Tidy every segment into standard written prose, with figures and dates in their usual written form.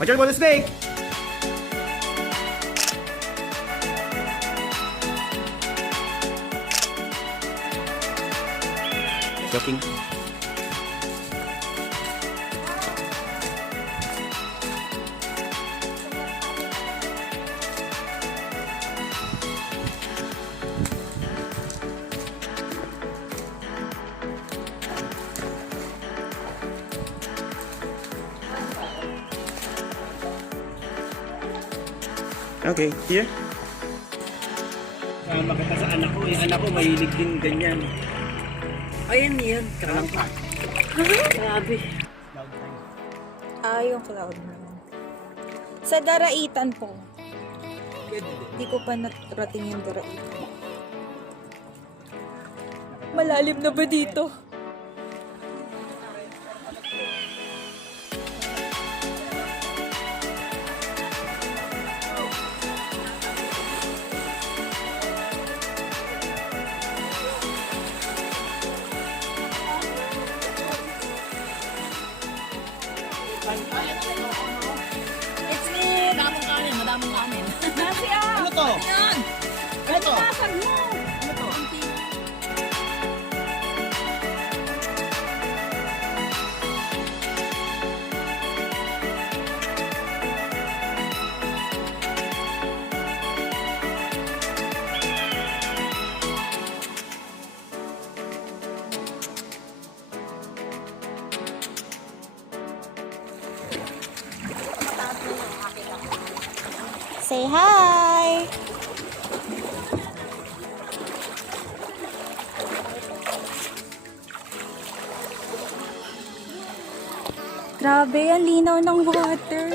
Watch out for the snake! Joking. Okay, here. Makita sa anak ko. Yung anak ko mahilig din ganyan. Ayan yun. Kalangka. Grabe. Yung cloud naman. Sa daraitan po. Hindi ko pa natarating yung daraitan. Malalim na ba dito? It's me! Madamong kanin, madamong kanin. Nasi Ano to? Yan! Ano to? Pasag mo! Ano to? Say hi! Grabe, ang linaw ng water.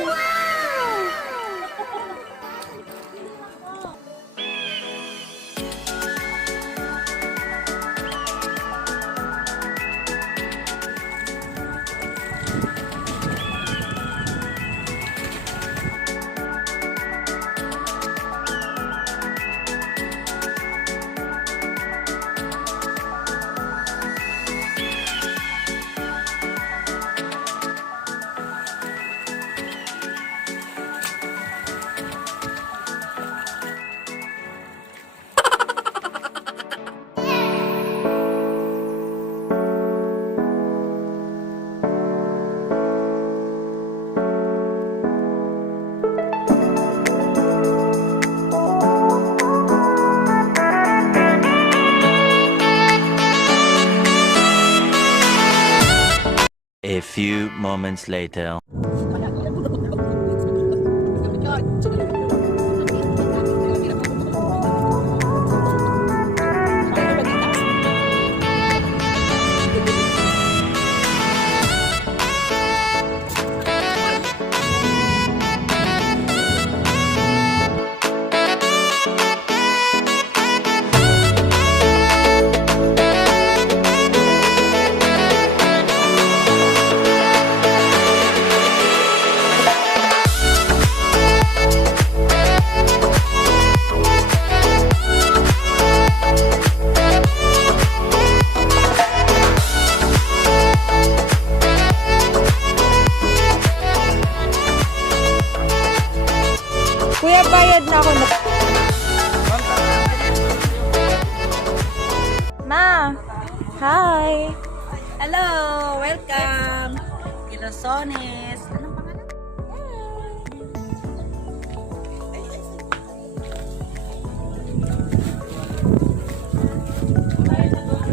A few moments later. Kuya, bayad na ako na. Ma! Hi! Hello! Welcome! Girasoles. Anong pangalan?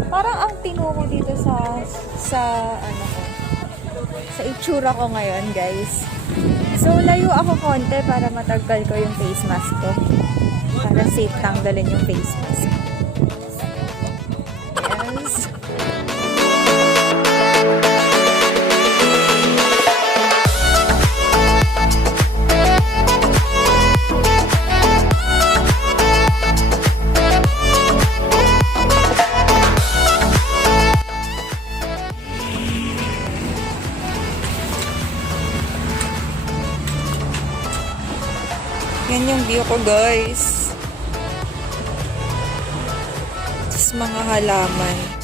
Parang ang tinuro dito sa ano ko. Sa itsura ko ngayon, guys. So, layo ako konti para matanggal ko yung face mask ko. Para safe tanggalin yung face mask. Yes. Yan yung view ko, guys. Tapos mga halaman.